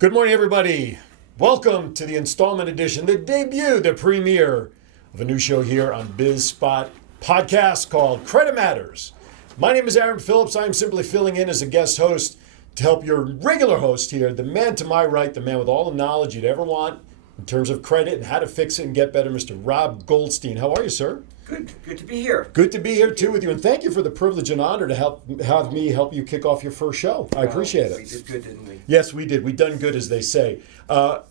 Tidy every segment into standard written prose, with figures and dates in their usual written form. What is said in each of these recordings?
Good morning, everybody. Welcome to the installment edition, the debut, the premiere of a new show here on BizSpot podcast called Credit Matters. My name is Aaron Phillips. I'm simply filling in as a guest host to help your regular host here, the man to my right, the man with all the knowledge you'd ever want in terms of credit and how to fix it and get better, Mr. R Goldstein. How are you, sir? Good to be here. Good to be here, too, with you. And thank you for the privilege and honor to have me help you kick off your first show. I appreciate it. We did good, didn't we? Yes, we did. We done good, as they say.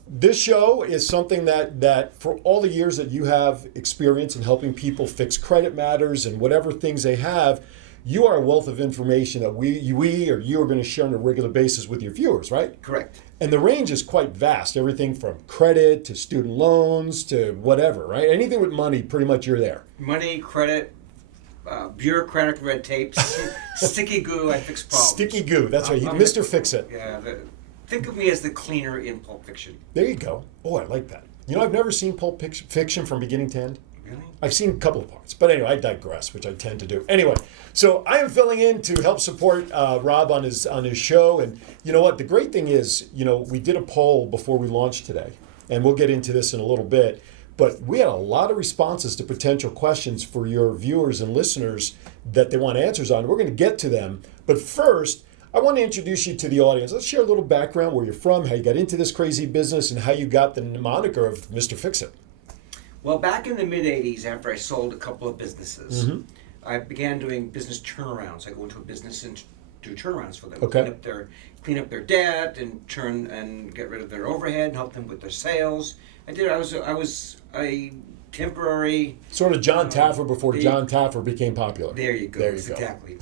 This show is something that for all the years that you have experience in helping people fix credit matters and whatever things they have, you are a wealth of information that we or you are going to share on a regular basis with your viewers, right? Correct. And the range is quite vast. Everything from credit to student loans to whatever, right? Anything with money, pretty much you're there. Money, credit, bureaucratic red tapes, sticky goo, I fix problems. Sticky goo, that's right. I'm Mr. Fix-It. Yeah, think of me as the cleaner in Pulp Fiction. There you go. Oh, I like that. You know, I've never seen Pulp Fiction from beginning to end. Really? I've seen a couple of parts, but anyway, I digress, which I tend to do. Anyway, so I am filling in to help support Rob on his show, and you know what? The great thing is, you know, we did a poll before we launched today, and we'll get into this in a little bit. But we had a lot of responses to potential questions for your viewers and listeners that they want answers on. We're going to get to them, but first, I want to introduce you to the audience. Let's share a little background, where you're from, how you got into this crazy business, and how you got the moniker of Mr. Fix-It. Well, back in the mid-'80s, after I sold a couple of businesses, I began doing business turnarounds. I go into a business and do turnarounds for them. Okay. Clean up their debt and get rid of their overhead and help them with their sales. I was a temporary Sort of John Taffer before John Taffer became popular. There you go. There you Exactly.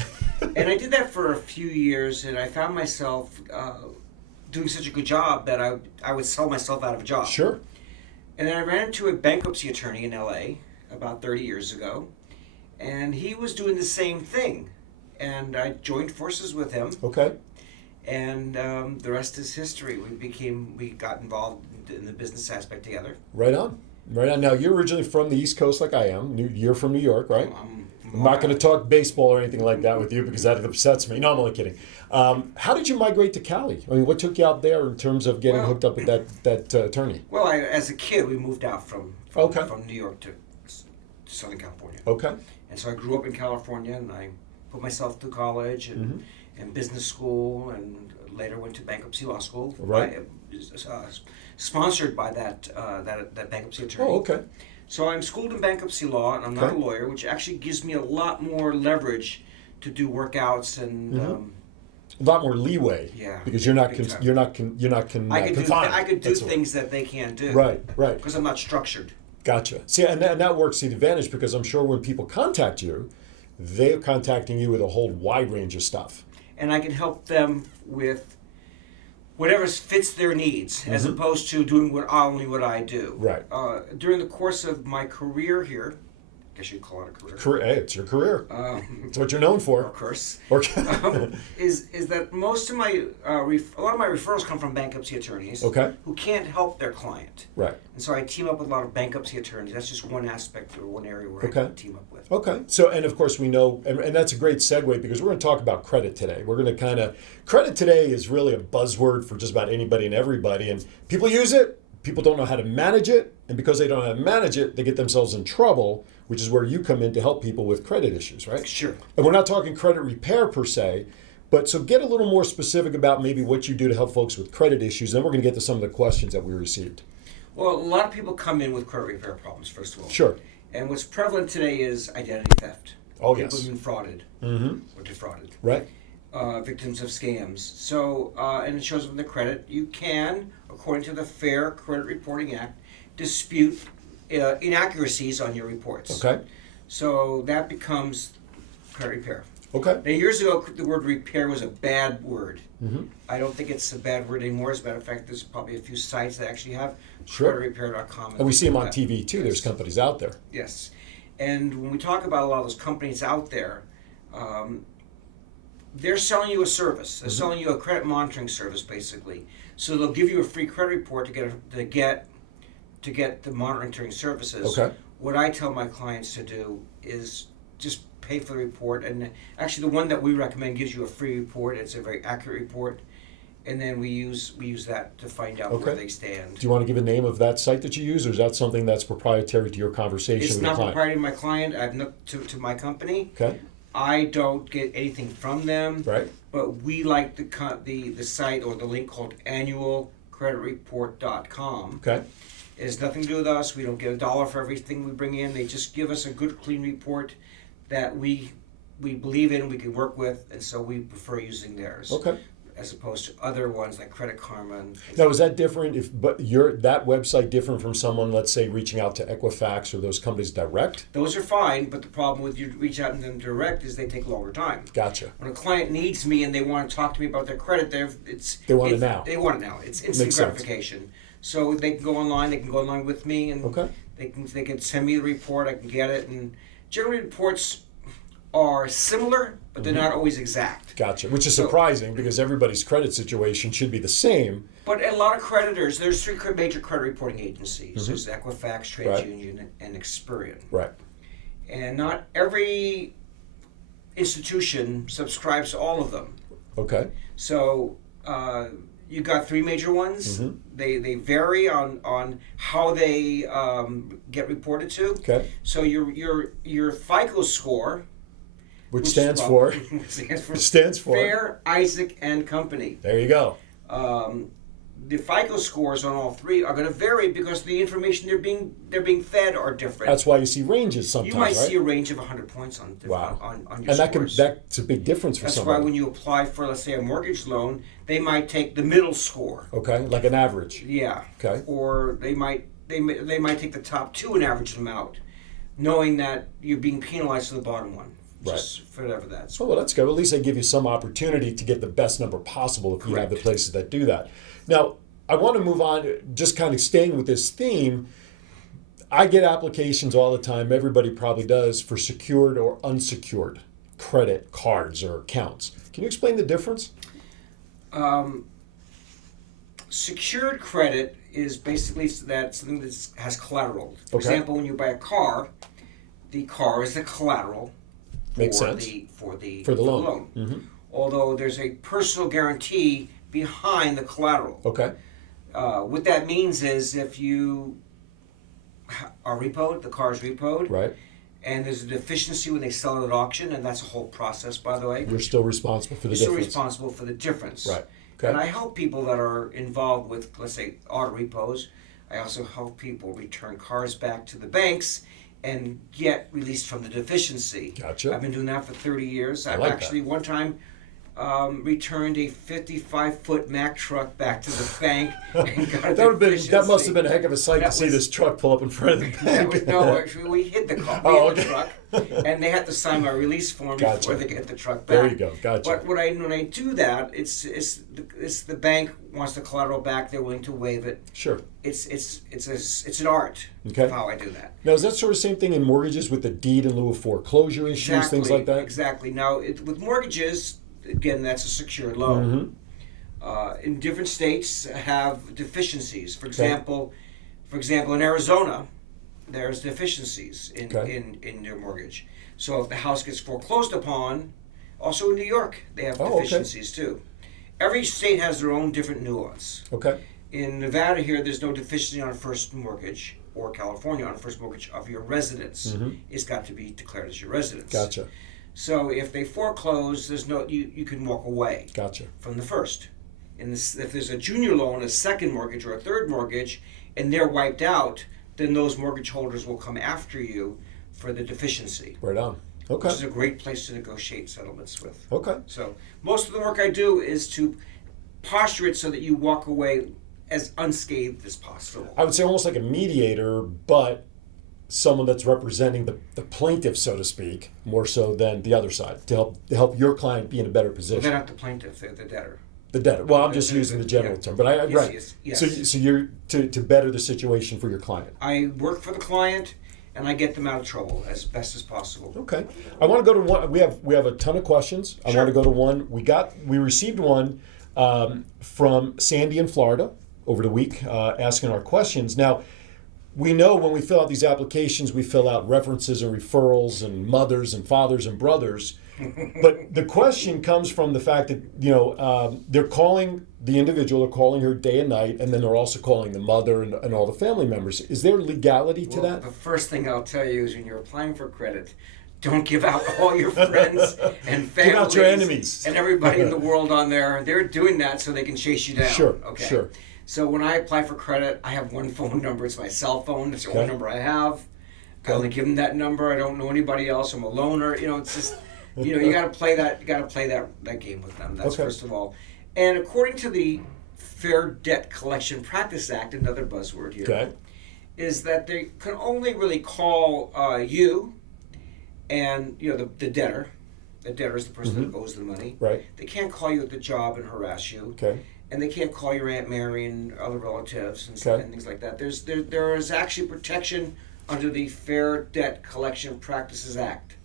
And I did that for a few years, and I found myself doing such a good job that I would sell myself out of a job. Sure. And then I ran into a bankruptcy attorney in LA about 30 years ago, and he was doing the same thing. And I joined forces with him. Okay. And the rest is history. We got involved in the business aspect together. Right on. Right on. Now, you're originally from the East Coast like I am. You're from New York, right? I'm not going to talk baseball or anything like that with you because that upsets me. No, I'm only kidding. How did you migrate to Cali? I mean, what took you out there in terms of getting hooked up with that attorney? Well, as a kid, we moved out from New York to Southern California. Okay. And so I grew up in California, and I put myself through college and business school, and later went to bankruptcy law school. Right. Sponsored by that bankruptcy attorney. Oh, okay. So I'm schooled in bankruptcy law, and I'm not a lawyer, which actually gives me a lot more leverage to do workouts and a lot more leeway. Yeah. Because you're not confined. I could do things that they can't do. Right. Because I'm not structured. Gotcha. See, and that works to the advantage because I'm sure when people contact you, they're contacting you with a whole wide range of stuff. And I can help them with whatever fits their needs, as opposed to doing only what I do. Right. During the course of my career here, I guess you'd call it a career. Hey, it's your career. It's what you're known for. Of course. Okay. Is that most of my a lot of my referrals come from bankruptcy attorneys who can't help their client. Right. And so I team up with a lot of bankruptcy attorneys. That's just one aspect or one area where I can team up with. Okay. So, and of course we know, and that's a great segue because we're going to talk about credit today. We're going to credit today is really a buzzword for just about anybody and everybody, and people use it. People don't know how to manage it, and because they don't know how to manage it, they get themselves in trouble, which is where you come in to help people with credit issues, right? Sure. And we're not talking credit repair per se, but so get a little more specific about maybe what you do to help folks with credit issues, and then we're going to get to some of the questions that we received. Well, a lot of people come in with credit repair problems, first of all. Sure. And what's prevalent today is identity theft. Oh, People yes. have been frauded or defrauded. Right. Victims of scams. So, and it shows up in the credit. You can, according to the Fair Credit Reporting Act, dispute inaccuracies on your reports. Okay. So that becomes credit repair. Okay. Now, years ago, the word repair was a bad word. I don't think it's a bad word anymore. As a matter of fact, there's probably a few sites that actually have creditrepair.com. And we see them on TV too. Yes. There's companies out there. Yes. And when we talk about a lot of those companies out there, they're selling you a service. They're selling you a credit monitoring service, basically. So they'll give you a free credit report to get the monitoring services. Okay. What I tell my clients to do is just pay for the report, and actually the one that we recommend gives you a free report. It's a very accurate report, and then we use that to find out Okay. where they stand. Do you want to give a name of that site that you use, or is that something that's proprietary to your conversation It's with the not client? proprietary to my client. I've looked to my company. Okay, I don't get anything from them, right. but we like the site or the link called annualcreditreport.com. Okay, It has nothing to do with us. We don't get $1 for everything we bring in. They just give us a good, clean report that we believe in, we can work with, and so we prefer using theirs. okay. As opposed to other ones like Credit Karma. Now, is that different? But that website different from someone, let's say, reaching out to Equifax or those companies direct? Those are fine, but the problem with you reach out to them direct is they take a longer time. Gotcha. When a client needs me and they want to talk to me about their credit, They want it now. They want it now. It's instant Makes sense. gratification. So they can go online. They can go online with me, and Okay. they can send me the report. I can get it, and generally reports are similar, but they're not always exact. Gotcha. Which is So- surprising because everybody's credit situation should be the same. But a lot of creditors, there's 3 major credit reporting agencies. There's Equifax, TransUnion, and Experian. Right. And not every institution subscribes to all of them. Okay. So you got 3 major ones. They vary on how they get reported to. Okay. So your FICO score, Which stands for? Stands for? Fair, Isaac and Company. There you go. The FICO scores on all 3 are going to vary because the information they're being fed are different. That's why you see ranges sometimes, You might right? see a range of 100 points on Wow. on your And scores. that's a big difference for That's somebody. why when you apply for, let's say, a mortgage loan, they might take the middle score. Okay, like an average. Yeah. Okay. Or they might take the top 2 and average them out, knowing that you're being penalized for the bottom one. Right. Just for whatever that's. Oh, well, that's good. At least they give you some opportunity to get the best number possible if you have the places that do that. Now, I want to move on, just kind of staying with this theme. I get applications all the time, everybody probably does, for secured or unsecured credit cards or accounts. Can you explain the difference? Secured credit is basically something that has collateral. For Okay. example, when you buy a car, the car is the collateral Makes for sense. the loan. Mm-hmm. Although there's a personal guarantee behind the collateral. Okay. What that means is if you are repoed, the car is repoed, Right. and there's a deficiency when they sell it at auction, and that's a whole process, by the way. You're still responsible for the You're still difference. responsible for the difference. Right. Okay. And I help people that are involved with, let's say, auto repos. I also help people return cars back to the banks and get released from the deficiency. Gotcha. I've been doing that for 30 years. I've like actually one time returned a 55-foot Mack truck back to the bank and got a that must have been a heck of a sight That to see was- this truck pull up in front of the That bank. was, no, actually, we hid the car. We Oh, hid the okay. truck, and they had to sign my release form Gotcha. before they get the truck back. There you go. Gotcha. But when I do that, it's the bank wants the collateral back. They're willing to waive it. Sure. It's an art Okay. of how I do that. Now, is that sort of same thing in mortgages with the deed in lieu of foreclosure issues, things like that? Exactly. Now, with mortgages, again, that's a secured loan. Mm-hmm. In different states have deficiencies. For example, in Arizona, there's deficiencies in your mortgage. So if the house gets foreclosed upon, also in New York, they have deficiencies too. Every state has their own different nuance. Okay. In Nevada here, there's no deficiency on a first mortgage, or California on a first mortgage of your residence. Mm-hmm. It's got to be declared as your residence. Gotcha. So if they foreclose, there's no you can walk away Gotcha. from the first. If there's a junior loan, a second mortgage, or a third mortgage, and they're wiped out, then those mortgage holders will come after you for the deficiency. Right on. Okay. Which is a great place to negotiate settlements with. Okay. So most of the work I do is to posture it so that you walk away as unscathed as possible. I would say almost like a mediator, but someone that's representing the plaintiff, so to speak, more so than the other side, to help your client be in a better Well, position. they're not the plaintiff; they're the debtor. The debtor. Well, I'm just The- using the general yeah. term, but I Yes, right. yes. So you're to better the situation for your client. I work for the client, and I get them out of trouble as best as possible. Okay. I want to go to one. We have a ton of questions. I Sure. want to go to one. We received one from Sandy in Florida over the week asking our questions. Now, we know when we fill out these applications, we fill out references and referrals and mothers and fathers and brothers. But the question comes from the fact that, they're calling the individual, they're calling her day and night, and then they're also calling the mother and all the family members. Is there legality to that? The first thing I'll tell you is when you're applying for credit, don't give out all your friends and families. Give out your enemies. And everybody in the world on there. They're doing that so they can chase you down. Sure, okay. sure. So when I apply for credit, I have one phone number. It's my cell phone. It's the only number I have. I only give them that number. I don't know anybody else. I'm a loner. It's just, you got to play that. You got to play that game with them. That's first of all. And according to the Fair Debt Collection Practice Act, another buzzword here, is that they can only really call you and the debtor. The debtor is the person that owes the money. Right. They can't call you at the job and harass you. Okay. And they can't call your Aunt Mary and other relatives and things like that. There is actually protection under the Fair Debt Collection Practices Act,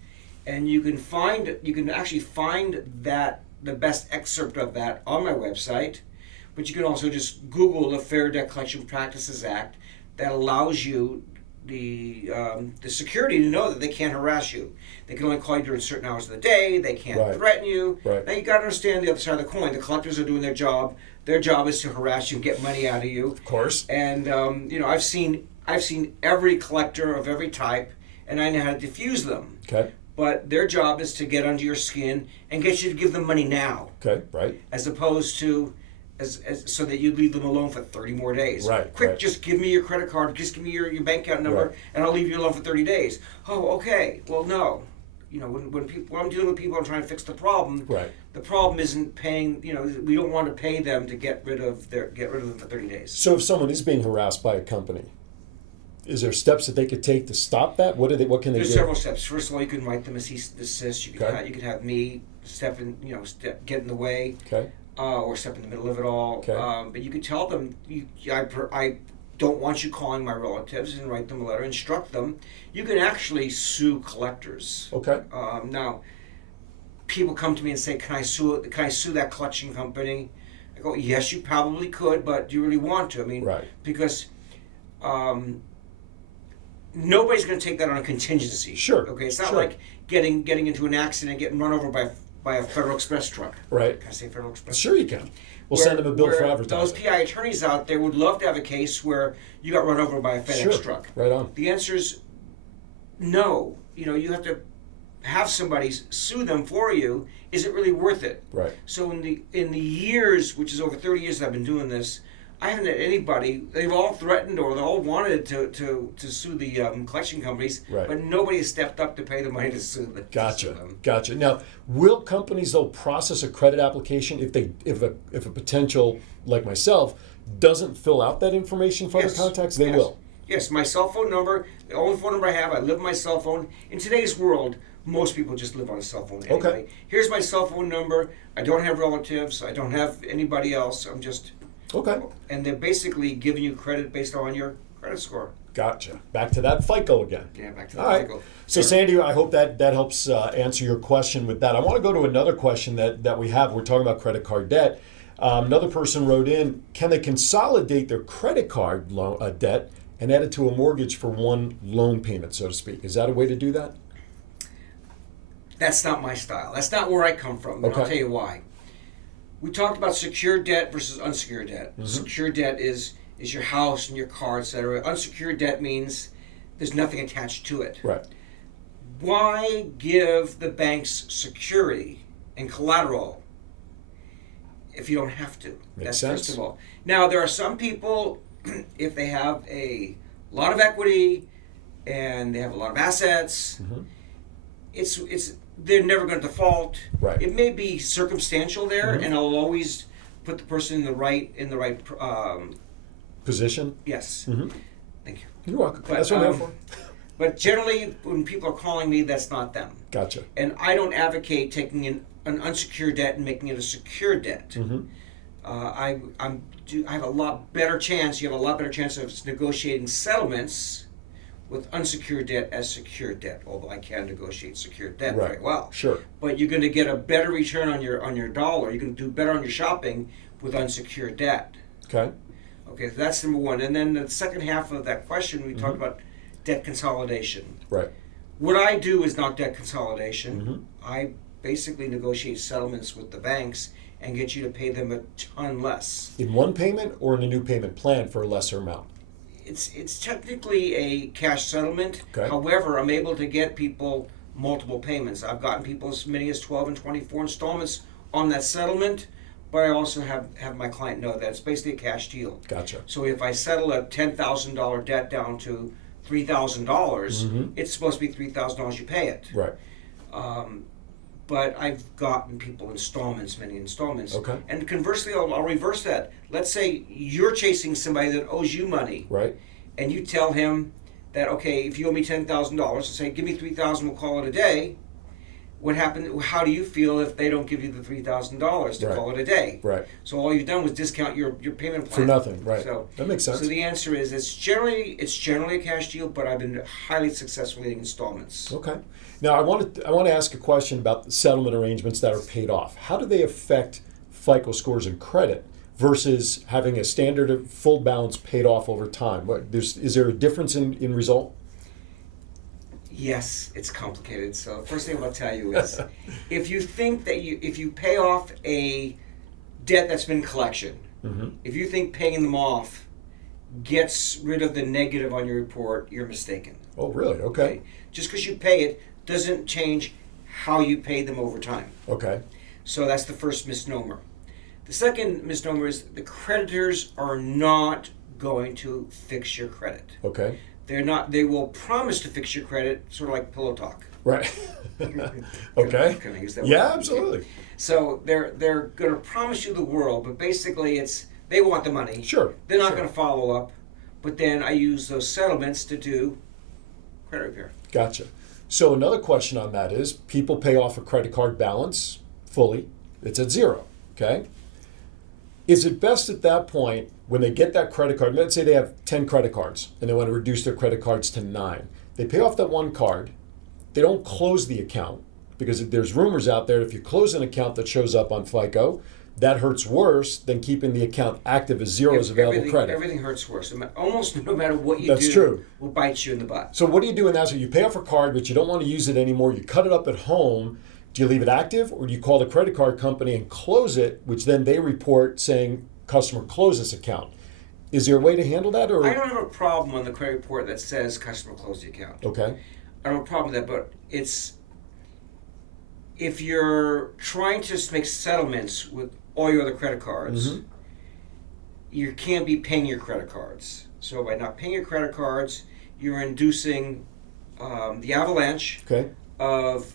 and you can actually find that the best excerpt of that on my website, but you can also just Google the Fair Debt Collection Practices Act. That allows you the security to know that they can't harass you. They can only call you during certain hours of the day. They can't threaten you. Right. Now you got to understand the other side of the coin. The collectors are doing their job. Their job is to harass you and get money out of you. Of course. And I've seen every collector of every type, and I know how to diffuse them. Okay. But their job is to get under your skin and get you to give them money now. Okay. Right. As opposed to so that you leave them alone for 30 more days. Right. Quick, right. just give me your credit card, just give me your bank account number, and I'll leave you alone for 30 days. Oh, okay. Well, no. When I'm dealing with people, I'm trying to fix the problem. Right. The problem isn't paying. We don't want to pay them to get rid of them for 30 days. So if someone is being harassed by a company, is there steps that they could take to stop that? What can they do? There's several steps. First of all, you can write them a cease and desist. You can have me get in the way. Okay. Or step in the middle of it all. Okay. But you could tell them, I don't want you calling my relatives, and write them a letter, instruct them. You can actually sue collectors. Okay. Now, people come to me and say, can I sue that collection company? I go, yes, you probably could, but do you really want to? I mean, because nobody's going to take that on a contingency. Sure. Okay, it's not like getting into an accident, getting run over by a Federal Express truck. Right. Can I say Federal Express? Sure you can. We'll send them a bill for advertising. Those PI attorneys out there would love to have a case where you got run over by a FedEx truck. Right on. The answer is no. You have to have somebody sue them for you. Is it really worth it? Right. So in the years, which is over 30 years that I've been doing this, I haven't had anybody. They've all threatened or they all wanted to sue the collection companies, but nobody has stepped up to pay the money to sue them. Gotcha. Now, will companies though process a credit application if a potential like myself doesn't fill out that information for other contacts? They will. Yes, my cell phone number, the only phone number I have. I live on my cell phone. In today's world, most people just live on a cell phone anyway. Okay. Here's my cell phone number. I don't have relatives. I don't have anybody else. I'm just. Okay. And they're basically giving you credit based on your credit score. Gotcha. Back to that FICO again. Yeah, back to that FICO. Right. So Sandy, I hope that helps answer your question with that. I want to go to another question that we have. We're talking about credit card debt. Another person wrote in, can they consolidate their credit card debt and add it to a mortgage for one loan payment, so to speak? Is that a way to do that? That's not my style. That's not where I come from. And I'll tell you why. We talked about secured debt versus unsecured debt. Mm-hmm. Secured debt is your house and your car, etc. Unsecured debt means there's nothing attached to it. Right. Why give the banks security and collateral if you don't have to? Makes sense. First of all. Now, there are some people, if they have a lot of equity and they have a lot of assets, they're never going to default. Right. It may be circumstantial there, and I'll always put the person in the right position. Yes. Mm-hmm. Thank you. You're welcome. That's what I'm here for. But generally, when people are calling me, that's not them. Gotcha. And I don't advocate taking an unsecured debt and making it a secured debt. Mm-hmm. I have a lot better chance. You have a lot better chance of negotiating settlements with unsecured debt as secured debt, although I can negotiate secured debt very well. Sure. But you're going to get a better return on your dollar. You can do better on your shopping with unsecured debt. Okay. Okay, so that's number one. And then the second half of that question, we talked about debt consolidation. Right. What I do is not debt consolidation. basically negotiate settlements with the banks and get you to pay them a ton less. In one payment or in a new payment plan for a lesser amount? It's technically a cash settlement. Okay. However, I'm able to get people multiple payments. I've gotten people as many as 12 and 24 installments on that settlement, but I also have my client know that it's basically a cash deal. Gotcha. So if I settle a $10,000 debt down to $3,000, it's supposed to be $3,000 you pay it. Right. But I've gotten people installments, many installments. Okay. And conversely, I'll reverse that. Let's say you're chasing somebody that owes you money. Right. And you tell him that, okay, if you owe me $10,000, say, give me $3,000, we'll call it a day. What happened? How do you feel if they don't give you the $3,000 to Right. call it a day? Right. So all you've done was discount your payment plan For nothing. Right. So that makes sense. So the answer is it's generally a cash deal, but I've been highly successful in installments. Okay. Now I want to ask a question about the settlement arrangements that are paid off. How do they affect FICO scores and credit versus having a standard full balance paid off over time? Is there a difference in result? Yes, it's complicated. So first thing I'm going to tell you is, if you think that if you pay off a debt that's been in collection, if you think paying them off gets rid of the negative on your report, you're mistaken. Oh, really? Okay. Just because you pay it doesn't change how you pay them over time. Okay. So that's the first misnomer. The second misnomer is the creditors are not going to fix your credit. Okay. They're not. They will promise to fix your credit, sort of like pillow talk. Right. Okay. Can I use that Yeah, word? absolutely. So they're going to promise you the world, but basically they want the money. Sure. They're not sure. going to follow up. But then I use those settlements to do credit repair. Gotcha. So another question on that is, people pay off a credit card balance fully. It's at zero. Okay. Is it best at that point, when they get that credit card, let's say they have 10 credit cards and they want to reduce their credit cards to 9. They pay off that one card. They don't close the account, because there's rumors out there, if you close an account that shows up on FICO, that hurts worse than keeping the account active as zero as available credit. Everything hurts worse. Almost no matter what you That's do, true. will bite you in the butt. So what do you do in that? So you pay off a card, but you don't want to use it anymore. You cut it up at home. Do you leave it active, or do you call the credit card company and close it, which then they report saying customer close this account? Is there a way to handle that? Or I don't have a problem on the credit report that says customer closed the account. Okay. I don't have a problem with that, but if you're trying to make settlements with all your other credit cards, you can't be paying your credit cards. So by not paying your credit cards, you're inducing the avalanche of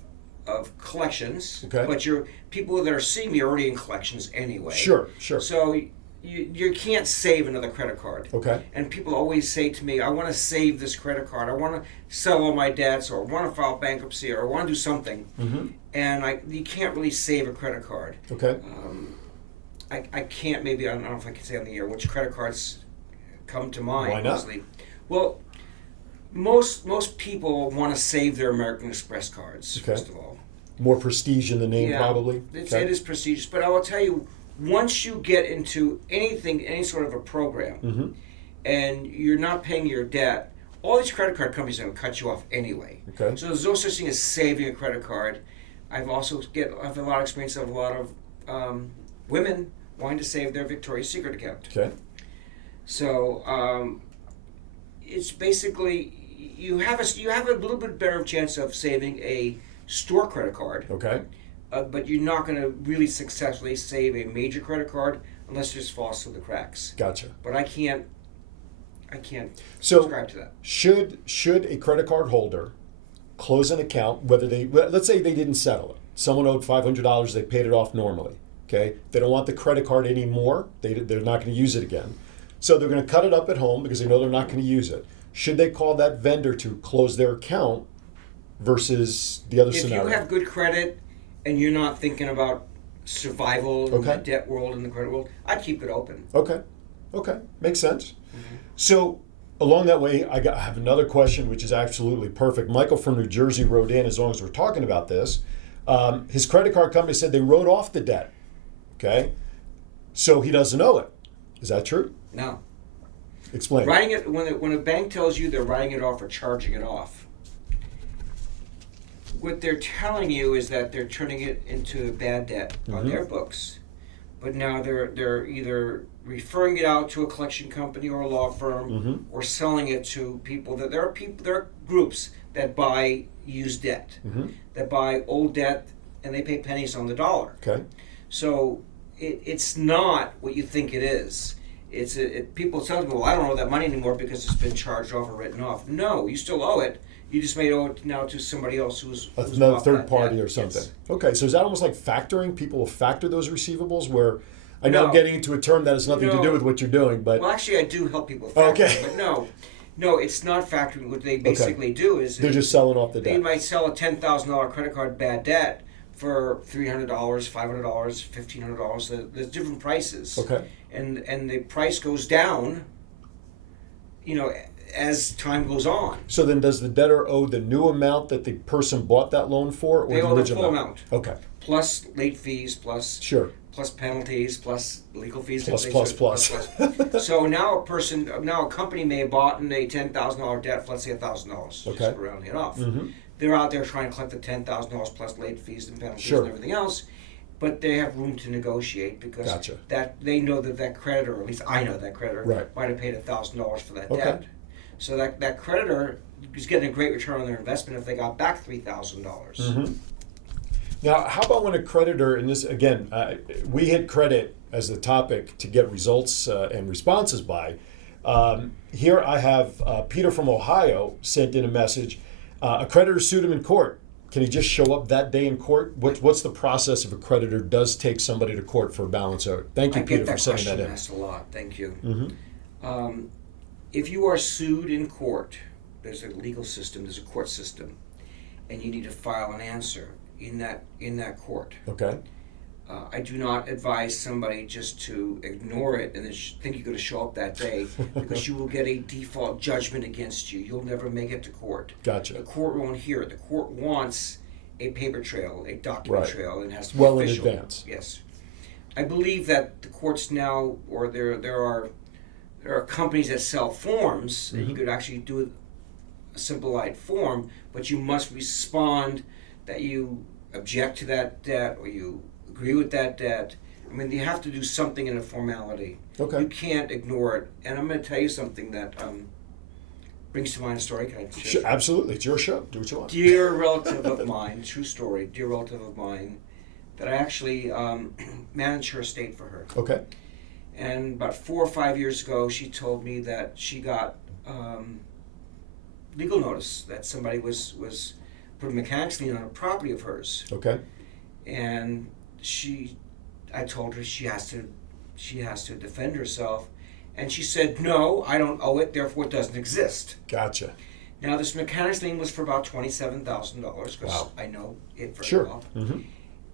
collections. Okay. But people that are seeing me are already in collections anyway. Sure. So you can't save another credit card. Okay. And people always say to me, I want to save this credit card. I want to sell all my debts, or I want to file bankruptcy, or I want to do something. And you can't really save a credit card. Okay. I can't, maybe, I don't know if I can say on the air, which credit cards come to mind. Why not? Mostly. Well, most people want to save their American Express cards, first of all. More prestige in the name, probably? It is prestigious. But I will tell you, once you get into any sort of a program, and you're not paying your debt, all these credit card companies are going to cut you off anyway. Okay. So there's no such thing as saving a credit card. I've a lot of experience of a lot of women wanting to save their Victoria's Secret account. Okay. So it's basically you have a little bit better chance of saving a store credit card. Okay. But you're not going to really successfully save a major credit card unless it just falls through the cracks. Gotcha. But I can't subscribe to that. Should a credit card holder close an account, let's say they didn't settle it. Someone owed $500, they paid it off normally. Okay, they don't want the credit card anymore. They're not going to use it again. So they're going to cut it up at home because they know they're not going to use it. Should they call that vendor to close their account versus the other scenario? If you have good credit and you're not thinking about survival in the debt world and the credit world, I'd keep it open. Okay, makes sense. So along that way, I have another question, which is absolutely perfect. Michael from New Jersey wrote in, as long as we're talking about this. His credit card company said they wrote off the debt. Okay, so he doesn't owe it. Is that true? No. Explain. Writing it when a bank tells you they're writing it off or charging it off, what they're telling you is that they're turning it into bad debt on their books, but now they're either referring it out to a collection company or a law firm, or selling it to people. That there are groups that buy used debt, that buy old debt, and they pay pennies on the dollar. Okay. So it's not what you think it is. People tell me, well, I don't owe that money anymore because it's been charged off or written off. No, you still owe it. You just may owe it now to somebody else who's another third party debt. or something. Yes. Okay, so is that almost like factoring? People will factor those receivables where I know I'm No. getting into a term that has nothing to do with what you're doing, but Well, actually, I do help people factor, but no, it's not factoring. What they basically do is they're just selling off the they debt. might sell a $10,000 credit card bad debt for $300, $500, $1,500. There's different prices. Okay. And the price goes down, as time goes on. So then does the debtor owe the new amount that the person bought that loan for, or They the owe the original full amount. Okay. Plus late fees, plus penalties, plus legal fees. Plus. So now a company may have bought in a $10,000 debt, let's say $1,000. Okay. Just rounding it off. They're out there trying to collect the $10,000 plus late fees and penalties and everything else, but they have room to negotiate because that they know that creditor, or at least I know that creditor, might have paid $1,000 for that debt. So that creditor is getting a great return on their investment if they got back $3,000. Now, how about when a creditor, and this again, we hit credit as the topic to get results and responses by. Here I have Peter from Ohio sent in a message. A creditor sued him in court. Can he just show up that day in court? What's the process if a creditor does take somebody to court for a balance owed? Thank you, Peter, for sending that in. I get that question asked a lot. Thank you. If you are sued in court, there's a legal system, there's a court system, and you need to file an answer in that court. Okay. I do not advise somebody just to ignore it and then think you're going to show up that day because you will get a default judgment against you. You'll never make it to court. Gotcha. The court won't hear it. The court wants a paper trail, a document trail, and it has to be well official. In advance. Yes. I believe that the courts now, or there are companies that sell forms, and you could actually do a simplified form, but you must respond that you object to that debt or you agree with that debt. I mean, you have to do something in a formality. Okay. You can't ignore it. And I'm going to tell you something that brings to mind a story. Can I share? Sure, absolutely. It's your show. Do what you want. Dear relative of mine, true story, dear relative of mine, that I actually managed her estate for her. Okay. And about 4 or 5 years ago, she told me that she got legal notice that somebody was put a mechanics lien on a property of hers. Okay. And I told her she has to defend herself, and she said, "No, I don't owe it, therefore it doesn't exist." Gotcha. Now this mechanics lien was for about $27,000 because I know it very well.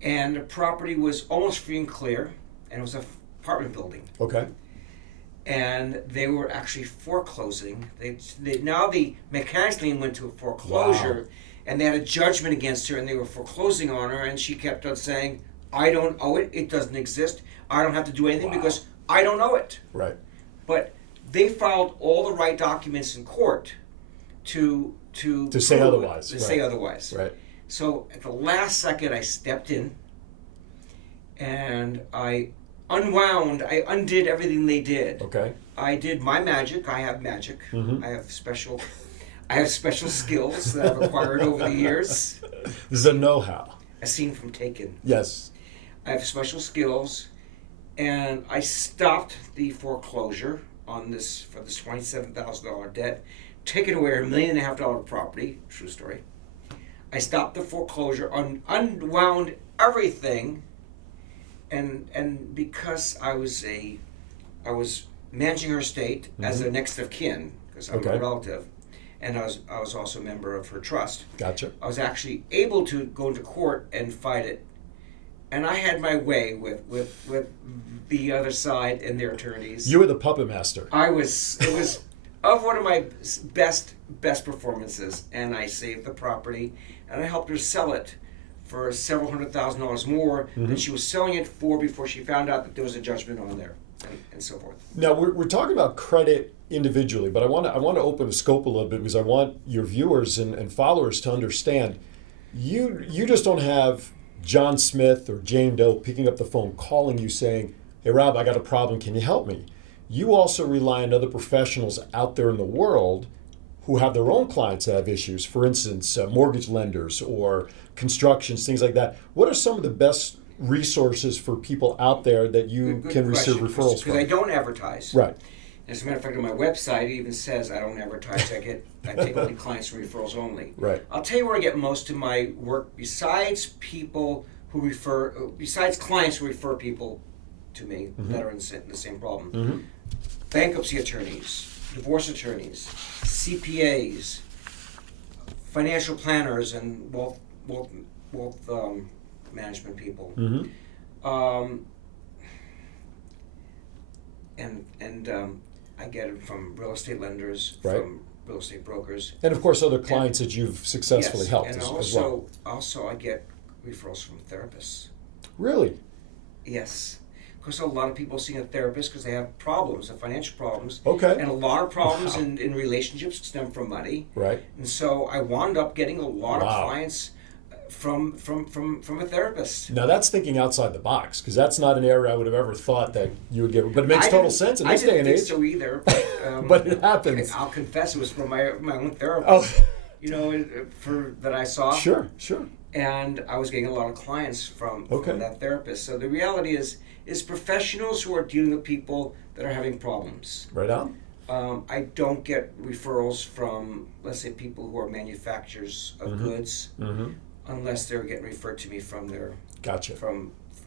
And the property was almost free and clear, and it was an apartment building. Okay. And they were actually foreclosing. Now the mechanics lien went to a foreclosure, and they had a judgment against her, and they were foreclosing on her, and she kept on saying, "I don't owe it. It doesn't exist. I don't have to do anything because I don't owe it." Right. But they filed all the right documents in court to say otherwise. Say otherwise. Right. So at the last second, I stepped in, and I undid everything they did. Okay. I did my magic. I have magic. I have special skills that I've acquired over the years. This is a know-how. A scene from Taken. Yes. I have special skills, and I stopped the foreclosure on this for this $27,000 debt, taken away $1.5 million property. True story. I stopped the foreclosure, unwound everything, and because I was managing her estate as a next of kin, because I'm a relative, and I was also a member of her trust. Gotcha. I was actually able to go into court and fight it, and I had my way with the other side and their attorneys. You were the puppet master. It was of one of my best performances, and I saved the property, and I helped her sell it for several $100,000 more than she was selling it for before she found out that there was a judgment on there, and so forth. Now we're talking about credit individually, but I want to open the scope a little bit because I want your viewers and followers to understand you just don't have John Smith or Jane Doe picking up the phone, calling you saying, "Hey, Rob, I got a problem. Can you help me?" You also rely on other professionals out there in the world who have their own clients that have issues. For instance, mortgage lenders or constructions, things like that. What are some of the best resources for people out there that you Good can receive question, referrals from? Because I don't advertise. Right. As a matter of fact, on my website, it even says I don't advertise. I take only clients and referrals only. Right. I'll tell you where I get most of my work besides clients who refer people to me that are in the same problem. Bankruptcy attorneys, divorce attorneys, CPAs, financial planners, and wealth management people. I get it from real estate lenders, from real estate brokers, and of course other clients that you've successfully helped and as well. Also I get referrals from therapists. Really? Yes. Because a lot of people see a therapist because they have problems, financial problems. Okay. And a lot of problems in relationships stem from money. Right. And so I wound up getting a lot of clients from a therapist. Now that's thinking outside the box, because that's not an area I would have ever thought that you would get. But it makes total sense in this day and age. I didn't think so either. But, but it happens. I'll confess it was from my own therapist. Oh. That I saw. Sure. And I was getting a lot of clients from that therapist. So the reality is professionals who are dealing with people that are having problems. Right on. I don't get referrals from, let's say, people who are manufacturers of goods, unless they're getting referred to me from their. Gotcha.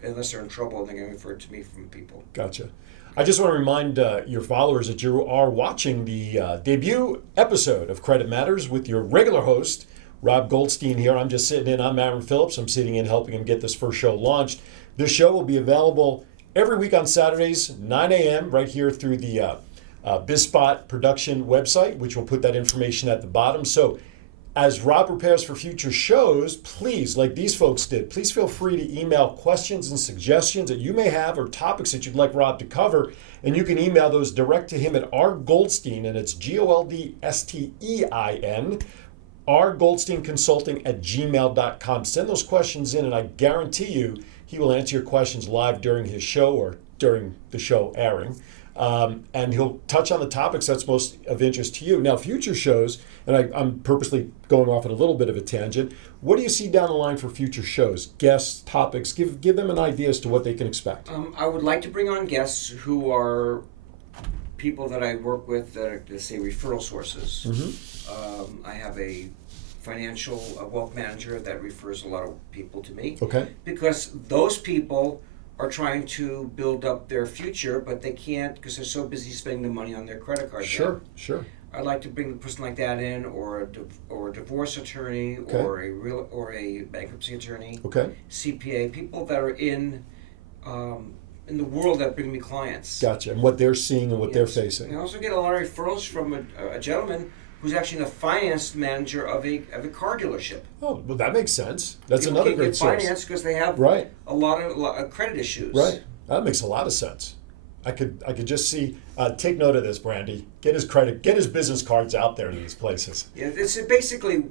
Unless they're in trouble and they're getting referred to me from people. Gotcha. I just want to remind your followers that you are watching the debut episode of Credit Matters with your regular host, Rob Goldstein here. I'm just sitting in. I'm Aaron Phillips. I'm sitting in helping him get this first show launched. This show will be available every week on Saturdays, 9 a.m. right here through the BizSpot production website, which will put that information at the bottom. So as Rob prepares for future shows, please, like these folks did, please feel free to email questions and suggestions that you may have or topics that you'd like Rob to cover. And you can email those direct to him at R Goldstein, and it's Goldstein, rgoldsteinconsulting@gmail.com. Send those questions in, and I guarantee you he will answer your questions live during his show or during the show airing. And he'll touch on the topics that's most of interest to you. Now, future shows, and I'm purposely going off on a little bit of a tangent, what do you see down the line for future shows? Guests, topics, give them an idea as to what they can expect. I would like to bring on guests who are people that I work with that are, let's say, referral sources. I have a financial wealth manager that refers a lot of people to me. Okay. Because those people are trying to build up their future, but they can't because they're so busy spending the money on their credit card. Sure. I'd like to bring a person like that in, or a divorce attorney, or a bankruptcy attorney, CPA, people that are in the world that bring me clients. Gotcha. And what they're seeing and what they're facing. I also get a lot of referrals from a gentleman who's actually the finance manager of a car dealership. Oh, well, that makes sense. That's People another great source. Finance because they have a lot of credit issues. Right. That makes a lot of sense. I could just see. Take note of this, Brandy. Get his business cards out there in these places. Yeah, it's basically.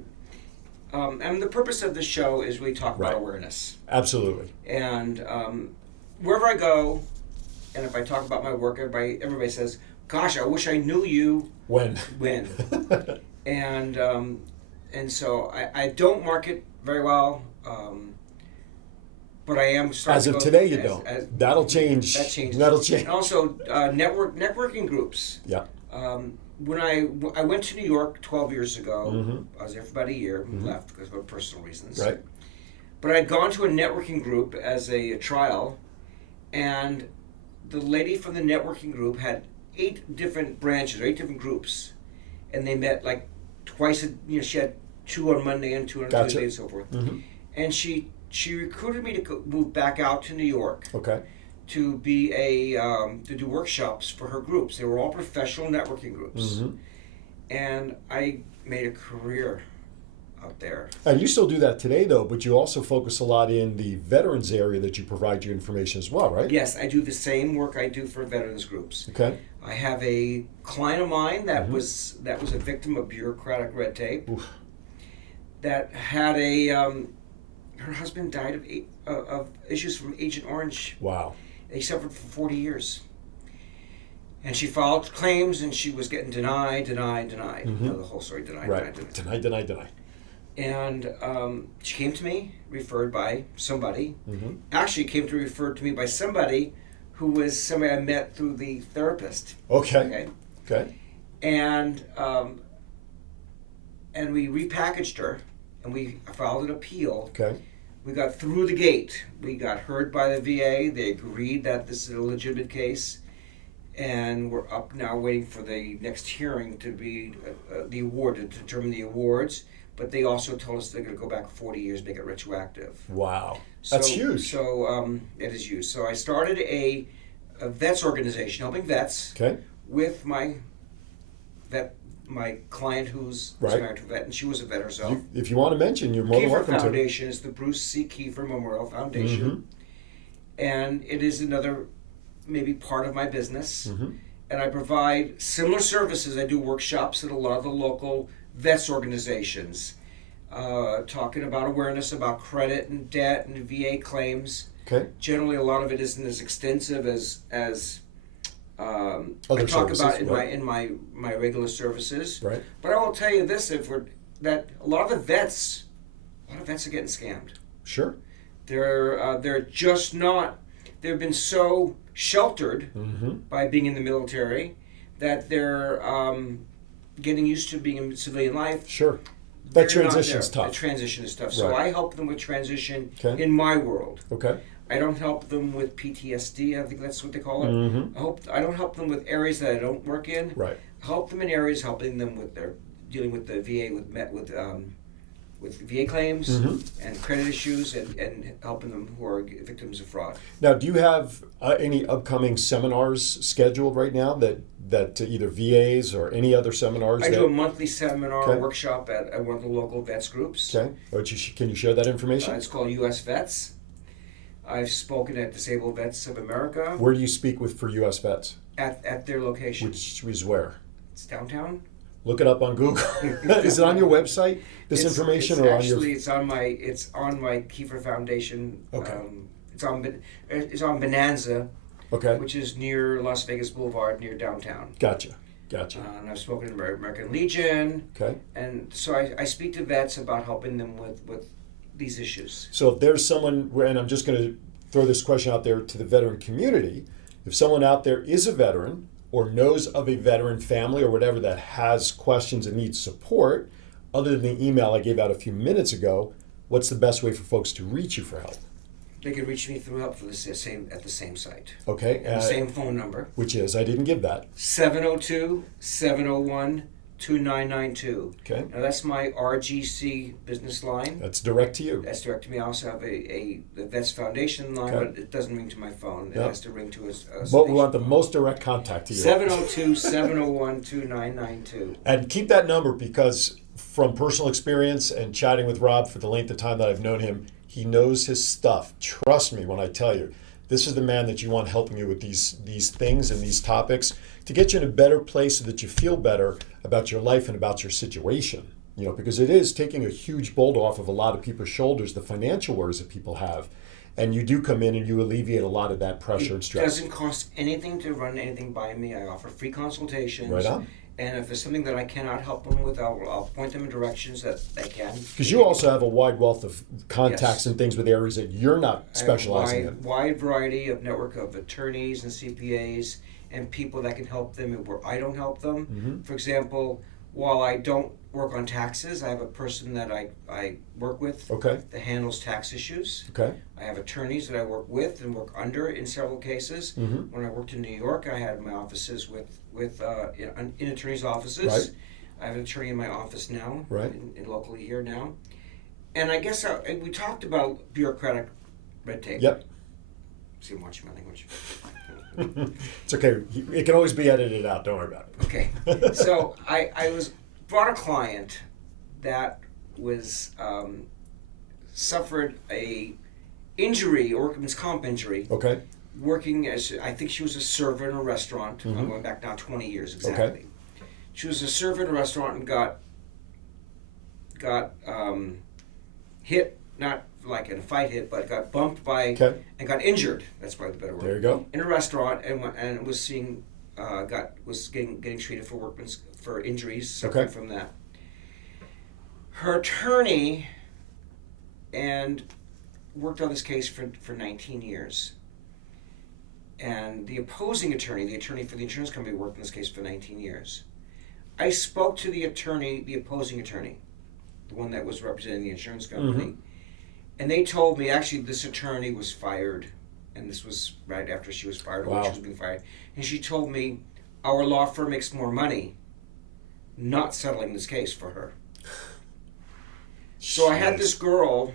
And the purpose of the show is we talk about awareness. Absolutely. And wherever I go, and if I talk about my work, everybody says, "Gosh, I wish I knew you." When. And so I don't market very well, but I am starting. As of today, you don't. That'll change. That changes. That'll change. And also networking groups. Yeah. When I went to New York 12 years ago, I was there for about a year, left because of personal reasons. Right. But I'd gone to a networking group as a trial, and the lady from the networking group had 8 different branches, or 8 different groups, and they met like twice. She had 2 on Monday and 2 on Tuesday and so forth. And she recruited me to move back out to New York. To be to do workshops for her groups. They were all professional networking groups, and I made a career out there. And you still do that today, though, but you also focus a lot in the veterans area that you provide your information as well, right? Yes, I do the same work I do for veterans groups. Okay. I have a client of mine that was a victim of bureaucratic red tape. that had her husband died of issues from Agent Orange. Wow. He suffered for 40 years. And she filed claims, and she was getting denied. Mm-hmm. You know the whole story, denied. Denied. And she came to me, referred by somebody. Mm-hmm. Actually, came to refer to me by somebody who was somebody I met through the therapist. Okay. And we repackaged her, and we filed an appeal. Okay. We got through the gate. We got heard by the VA. They agreed that this is a legitimate case. And we're up now waiting for the next hearing to be the award, to determine the awards. But they also told us they're going to go back 40 years, make it retroactive. Wow. That's huge. So it is huge. So I started a vets organization, helping vets with my client who's married to a vet, and she was a vet herself. If you want to mention, you're more than welcome to. Kiefer Foundation is the Bruce C. Kiefer Memorial Foundation. Mm-hmm. And it is another maybe part of my business. Mm-hmm. And I provide similar services. I do workshops at a lot of the local vets organizations, talking about awareness about credit and debt and VA claims. Okay. Generally, a lot of it isn't as extensive as I talk about in my regular services. Right. But I will tell you this: that a lot of vets are getting scammed. Sure. They're just not. They've been so sheltered by being in the military that they're getting used to being in civilian life. Sure. That transition is tough. The transition is tough. So I help them with transition in my world. Okay. I don't help them with PTSD. I think that's what they call it. Mm-hmm. I don't help them with areas that I don't work in. Right. I help them in areas helping them with dealing with the VA with VA claims and credit issues and helping them who are victims of fraud. Now, do you have any upcoming seminars scheduled right now that either VAs or any other seminars? I do a monthly seminar workshop at one of the local vets groups. Okay. Can you share that information? It's called U.S. Vets. I've spoken at Disabled Vets of America. Where do you speak for U.S. Vets? At their location. Which is where? It's downtown. Look it up on Google. Is it on your website? Information, or it's on my Kiefer Foundation. Okay. It's on Bonanza. Okay. Which is near Las Vegas Boulevard, near downtown. Gotcha. And I've spoken to American Legion. Okay. And so I speak to vets about helping them with these issues. So if there's someone, and I'm just going to throw this question out there to the veteran community, if someone out there is a veteran or knows of a veteran family or whatever that has questions and needs support, other than the email I gave out a few minutes ago, what's the best way for folks to reach you for help? They can reach me through help at the same site. Okay. The same phone number. Which is, I didn't give that. 702-701-2992. Okay. Now that's my RGC business line. That's direct to you. That's direct to me. I also have the Vets Foundation line, but it doesn't ring to my phone. It has to ring to a But we want the most direct contact to you. 702-701-2992. And keep that number, because from personal experience and chatting with Rob for the length of time that I've known him, he knows his stuff. Trust me when I tell you, this is the man that you want helping you with these things and these topics to get you in a better place so that you feel better about your life and about your situation. You know, because it is taking a huge bolt off of a lot of people's shoulders, the financial worries that people have. And you do come in and you alleviate a lot lot of that pressure and stress. It doesn't cost anything to run anything by me. I offer free consultations. Right on. And if there's something that I cannot help them with, I'll point them in directions that they can. Because you also have a wide wealth of contacts and things with areas that you're not specializing in. Wide variety of network of attorneys and CPAs and people that can help them where I don't help them. Mm-hmm. For example, while I don't work on taxes, I have a person that I work with that handles tax issues. Okay. I have attorneys that I work with and work under in several cases. Mm-hmm. When I worked in New York, I had my offices in attorneys' offices. Right. I have an attorney in my office now, in locally here now. And I guess we talked about bureaucratic red tape. Yep. See, I'm watching my language. It's okay. It can always be edited out. Don't worry about it. Okay. So I brought a client that was suffered a injury, or workman's comp injury. Okay. Working as, I think she was a server in a restaurant. Mm-hmm. I'm going back now 20 years exactly. Okay. She was a server in a restaurant and got got hit, not like in a fight hit, but got bumped by Okay. and got injured. That's probably the better word. There you go. In a restaurant, and was getting treated for injuries suffering from that. Her attorney and worked on this case for 19 years. And the opposing attorney, the attorney for the insurance company, worked on this case for 19 years. I spoke to the opposing attorney, the one that was representing the insurance company, and they told me actually this attorney was fired, and this was right after she was fired, or when she was being fired. And she told me, our law firm makes more money not settling this case for her. So I had this girl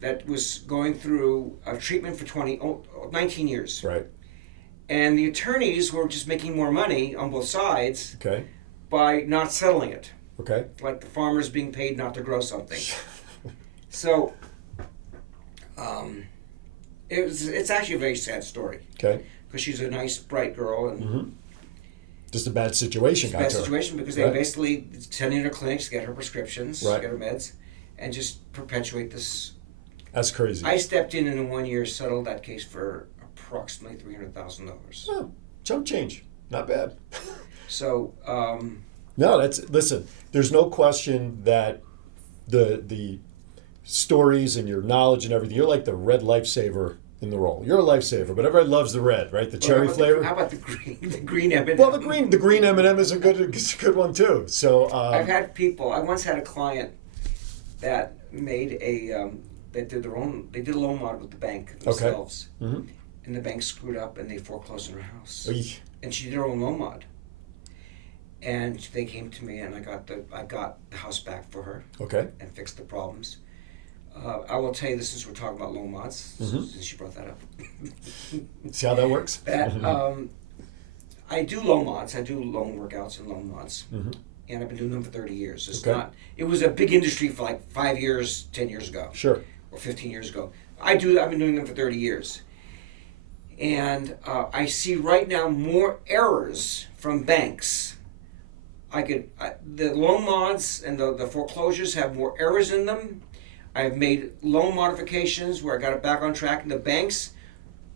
that was going through a treatment for 19 years. Right. And the attorneys were just making more money on both sides Okay. by not settling it. Okay. Like the farmers being paid not to grow something. So it's actually a very sad story. Okay. Because she's a nice, bright girl, and just a bad situation. Bad situation because they basically send her to clinics to get her prescriptions, Right. get her meds, and just perpetuate this. That's crazy. I stepped in and in 1 year settled that case for approximately $300,000. Oh, chump change. Not bad. So. No, listen, there's no question that the stories and your knowledge and everything, you're like the red lifesaver in the role. You're a lifesaver, but everybody loves the red, right? The cherry flavor. How about the green? The green M&M. Well, the green M&M is a good one too. So I've had people. I once had a client that made they did a loan mod with the bank themselves, and the bank screwed up and they foreclosed on her house, and she did her own loan mod. And they came to me, and I got the house back for her. Okay. And fixed the problems. I will tell you this since we're talking about loan mods, since you brought that up. See how that works? I do loan mods. I do loan workouts and loan mods, and I've been doing them for 30 years. It's not. It was a big industry for like 5 years, 10 years ago. Sure. Or 15 years ago. I've been doing them for 30 years, and I see right now more errors from banks. The loan mods and the foreclosures have more errors in them. I've made loan modifications where I got it back on track. And the banks,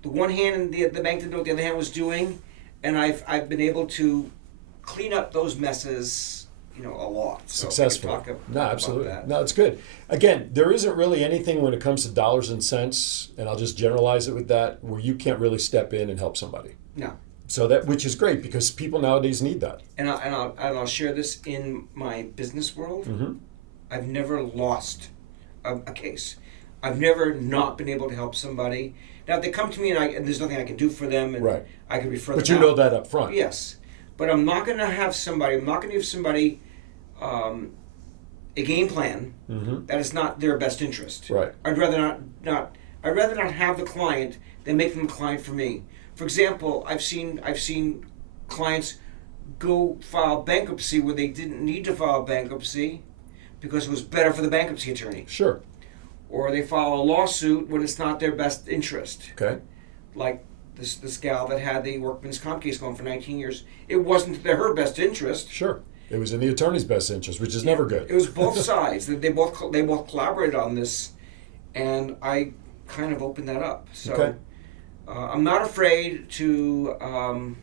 the one hand and the bank didn't know what the other hand was doing, and I've been able to clean up those messes, a lot. So successfully. No, absolutely. No, it's good. Again, there isn't really anything when it comes to dollars and cents, and I'll just generalize it with that, where you can't really step in and help somebody. No. So which is great because people nowadays need that. And I'll share this in my business world. I've never lost a case. I've never not been able to help somebody. Now, if they come to me and there's nothing I can do for them, and I can refer them But you know that up front. Yes. But I'm not going to give somebody a game plan that is not their best interest. Right. I'd rather not have the client than make them a client for me. For example, I've seen clients go file bankruptcy where they didn't need to file bankruptcy because it was better for the bankruptcy attorney. Sure. Or they file a lawsuit when it's not their best interest. Okay. Like this gal that had the workman's comp case going for 19 years. It wasn't her best interest. Sure. It was in the attorney's best interest, which is never good. It was both sides. They both collaborated on this, and I kind of opened that up. So I'm not afraid to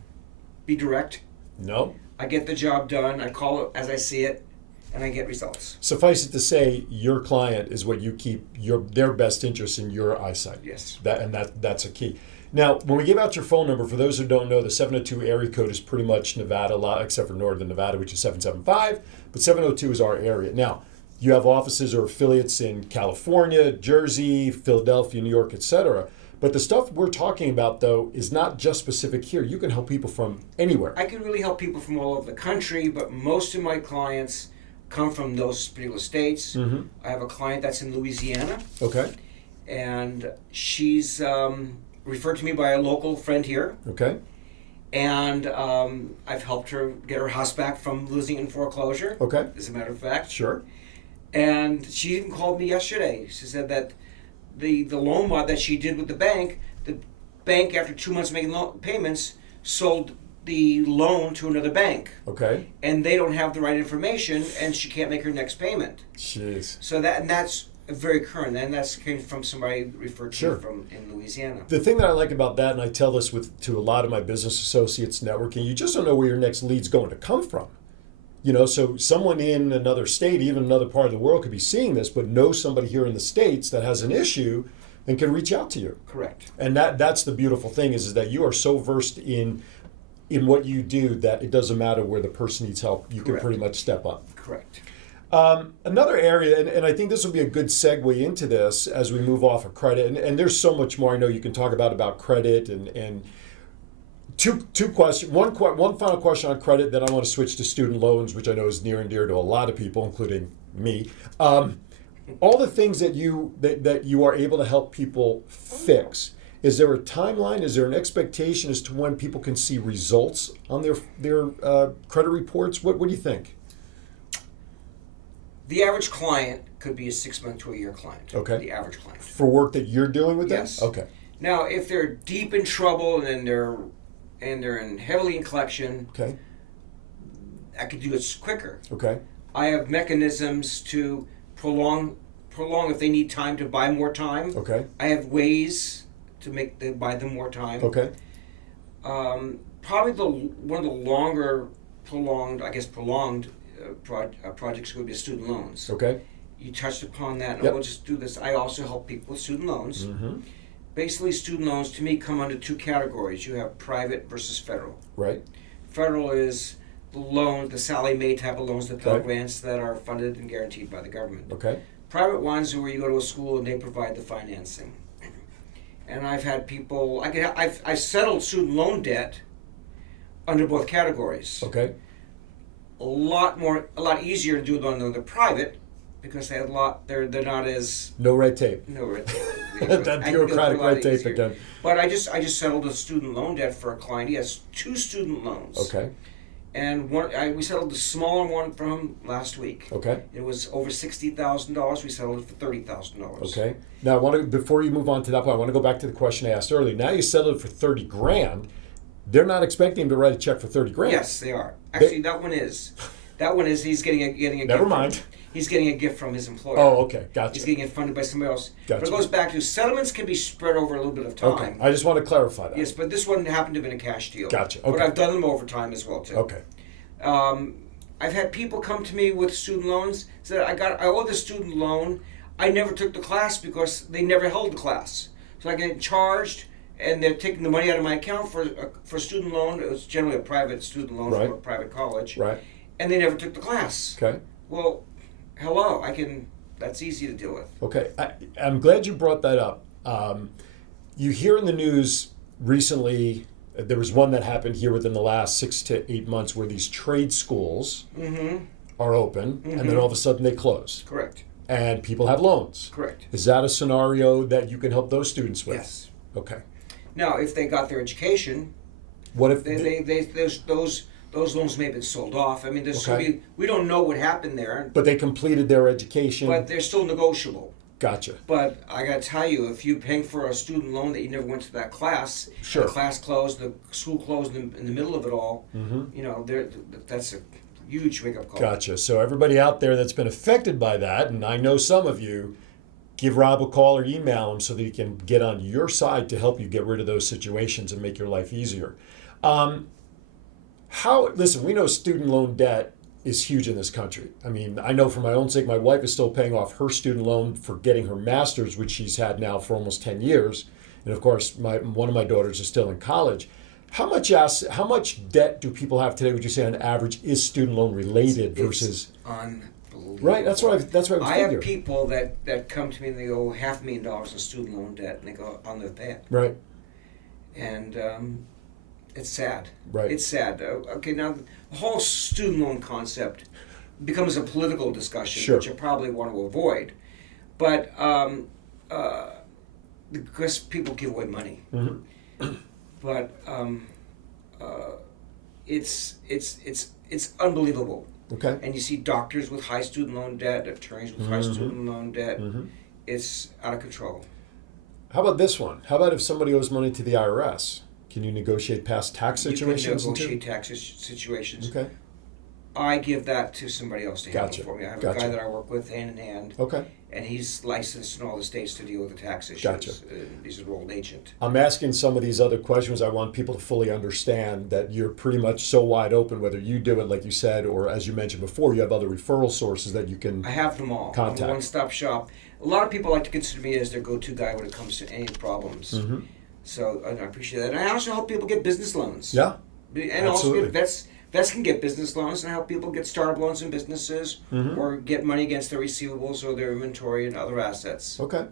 be direct. No. I get the job done. I call it as I see it, and I get results. Suffice it to say, your client is what you keep their best interest in your eyesight. Yes. That's a key. Now, when we give out your phone number, for those who don't know, the 702 area code is pretty much Nevada, except for Northern Nevada, which is 775, but 702 is our area. Now, you have offices or affiliates in California, Jersey, Philadelphia, New York, etc. But the stuff we're talking about, though, is not just specific here. You can help people from anywhere. I can really help people from all over the country, but most of my clients come from those particular states. I have a client that's in Louisiana. Okay. And she's referred to me by a local friend here. Okay. And I've helped her get her house back from losing in foreclosure. Okay. As a matter of fact. Sure. And she even called me yesterday. She said that the loan mod that she did with the bank, after 2 months making payments, sold the loan to another bank. Okay. And they don't have the right information, and she can't make her next payment. Jeez. So that's very current, and that's came from somebody referred to Sure. from in Louisiana. The thing that I like about that, and I tell this to a lot of my business associates networking, you just don't know where your next lead's going to come from. So someone in another state, even another part of the world, could be seeing this, but knows somebody here in the States that has an issue and can reach out to you. Correct. And that's the beautiful thing is that you are so versed in what you do that it doesn't matter where the person needs help. You Correct. can pretty much step up. Correct. Another area, and I think this will be a good segue into this as we move off of credit, and there's so much more I know you can talk about credit and two questions. One final question on credit, then I want to switch to student loans, which I know is near and dear to a lot of people, including me. All the things that you are able to help people fix. Is there a timeline? Is there an expectation as to when people can see results on their credit reports? What do you think? The average client could be a 6 month to a year client. Okay. The average client. For work that you're doing with them? Yes. Okay. Now, if they're deep in trouble and they're heavily in collection, Okay. I could do it quicker. Okay. I have mechanisms to prolong if they need time to buy more time. Okay. I have ways to buy them more time. Okay. Probably one of the longer prolonged projects would be student loans. Okay. You touched upon that, and Yep. we'll just do this. I also help people with student loans. Mm-hmm. Basically, student loans to me come under two categories. You have private versus federal. Right. Federal is the loan, the Sally Mae type of loans, the Pell Okay. Grants that are funded and guaranteed by the government. Okay. Private ones are where you go to a school and they provide the financing. And I've had people, I've settled student loan debt under both categories. Okay. A lot easier to do it on the private because they're not as No red tape. no red tape. That bureaucratic red tape again. But I just settled a student loan debt for a client. He has 2 student loans. Okay. And we settled the smaller one from him last week. Okay. It was over $60,000. We settled it for $30,000. Okay. Now, before you move on to that point, I want to go back to the question I asked earlier. Now you settled it for $30,000. They're not expecting him to write a check for $30,000. Yes, they are. Actually, that one is. He's getting a Never gift. mind. He's getting a gift from his employer. Oh, okay. Gotcha. He's getting it funded by somebody else. Gotcha. But it goes back to settlements can be spread over a little bit of time. Okay. I just want to clarify that. Yes, but this one happened to have been a cash deal. Gotcha. But Okay. I've done them over time as well too. Okay. I've had people come to me with student loans. Said I owe the student loan. I never took the class because they never held the class. So I get charged, and they're taking the money out of my account for student loan. It was generally a private student loan Right. from a private college. Right. And they never took the class. Okay. Well, hello. That's easy to deal with. Okay. I'm glad you brought that up. You hear in the news recently, there was one that happened here within the last 6 to 8 months where these trade schools are open and then all of a sudden they close. Correct. And people have loans. Correct. Is that a scenario that you can help those students with? Yes. Okay. Now, if they got their education, What if those loans may have been sold off. I mean, Okay. we don't know what happened there, but they completed their education? but they're still negotiable. Gotcha. But I got to tell you, if you're paying for a student loan that you never went to that class, Sure. the class closed, the school closed in the middle of it all, that's a huge wake-up call. Gotcha. So everybody out there that's been affected by that, and I know some of you, give Rob a call or email him so that he can get on your side to help you get rid of those situations and make your life easier. Listen, we know student loan debt is huge in this country. I mean, I know for my own sake, my wife is still paying off her student loan for getting her master's, which she's had now for almost 10 years. And of course, one of my daughters is still in college. How much debt do people have today, would you say, on average, is student loan related versus... Unbelievable. Right, that's what I would I figure. have people that come to me and they owe $500,000 in student loan debt, and they go on their debt. Right. And it's sad. Right. It's sad. Okay, now the whole student loan concept becomes a political discussion, Sure. which I probably want to avoid. But because people give away money, but it's unbelievable. Okay. And you see doctors with high student loan debt, attorneys with high student loan debt. It's out of control. How about this one? How about if somebody owes money to the IRS? Can you negotiate past tax situations? You can negotiate tax situations. Okay. I give that to somebody else to handle for me. I have a guy that I work with hand in hand. Okay. And he's licensed in all the states to deal with the tax issues. Gotcha. He's a enrolled agent. I'm asking some of these other questions. I want people to fully understand that you're pretty much so wide open, whether you do it, like you said, or as you mentioned before, you have other referral sources that you can I have them all. contact. I'm a one-stop shop. A lot of people like to consider me as their go-to guy when it comes to any problems. Mm-hmm. So I appreciate that. And I also help people get business loans. Yeah. And absolutely. also get vets can get business loans, and help people get startup loans in businesses, or get money against their receivables or their inventory and other assets. Okay.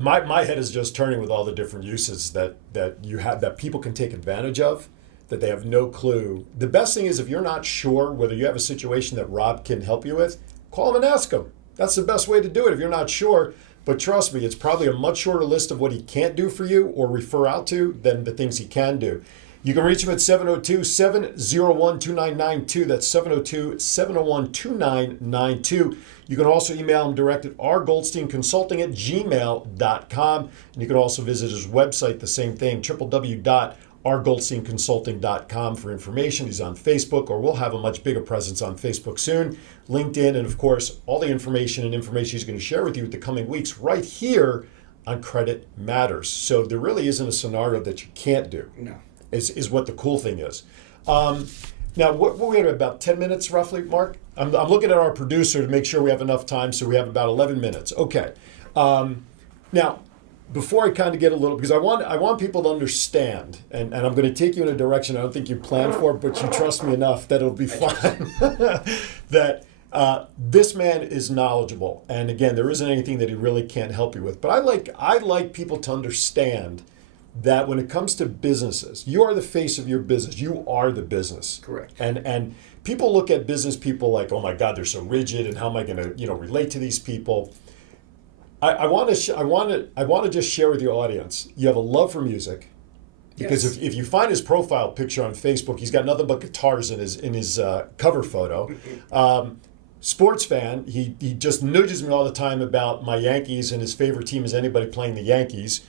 My head is just turning with all the different uses that you have that people can take advantage of, that they have no clue. The best thing is, if you're not sure whether you have a situation that Rob can help you with, call him and ask him. That's the best way to do it if you're not sure. But trust me, it's probably a much shorter list of what he can't do for you or refer out to than the things he can do. You can reach him at 702-701-2992. That's 702-701-2992. You can also email him direct at rgoldsteinconsulting@gmail.com. And you can also visit his website, the same thing, www.rgoldsteinconsulting.com for information. He's on Facebook, or we'll have a much bigger presence on Facebook soon, LinkedIn, and of course, all the information he's going to share with you in the coming weeks right here on Credit Matters. So there really isn't a scenario that you can't do. No. Is what the cool thing is. Now, what we have about 10 minutes roughly, Mark? I'm looking at our producer to make sure we have enough time, so we have about 11 minutes. Okay. Now, before I kind of get a little, because I want people to understand, and I'm going to take you in a direction I don't think you planned for, but you trust me enough that it'll be fine, that this man is knowledgeable. And again, there isn't anything that he really can't help you with. But I like people to understand that when it comes to businesses, you are the face of your business. You are the business. Correct. And people look at business people like, oh my God, they're so rigid, and how am I going to relate to these people? I want to just share with your audience. You have a love for music, because Yes. if you find his profile picture on Facebook, he's got nothing but guitars in his cover photo. Sports fan. He just nudges me all the time about my Yankees, and his favorite team is anybody playing the Yankees.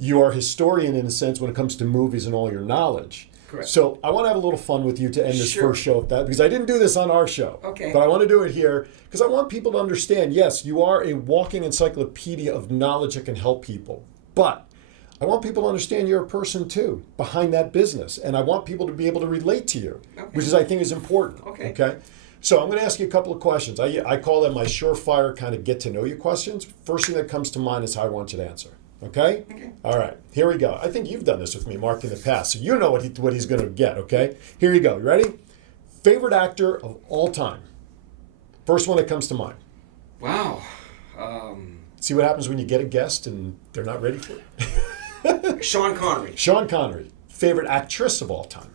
You are a historian in a sense when it comes to movies and all your knowledge. Correct. So I want to have a little fun with you to end this Sure. first show with that, because I didn't do this on our show. Okay. But I want to do it here because I want people to understand, yes, you are a walking encyclopedia of knowledge that can help people. But I want people to understand you're a person too behind that business. And I want people to be able to relate to you, which is, I think, is important. Okay. So I'm going to ask you a couple of questions. I call them my surefire kind of get to know you questions. First thing that comes to mind is how I want you to answer. Okay? All right. Here we go. I think you've done this with me, Mark, in the past, so you know what he's going to get. Okay? Here you go. You ready? Favorite actor of all time. First one that comes to mind. Wow. See what happens when you get a guest and they're not ready for it? Sean Connery. Sean Connery. Favorite actress of all time.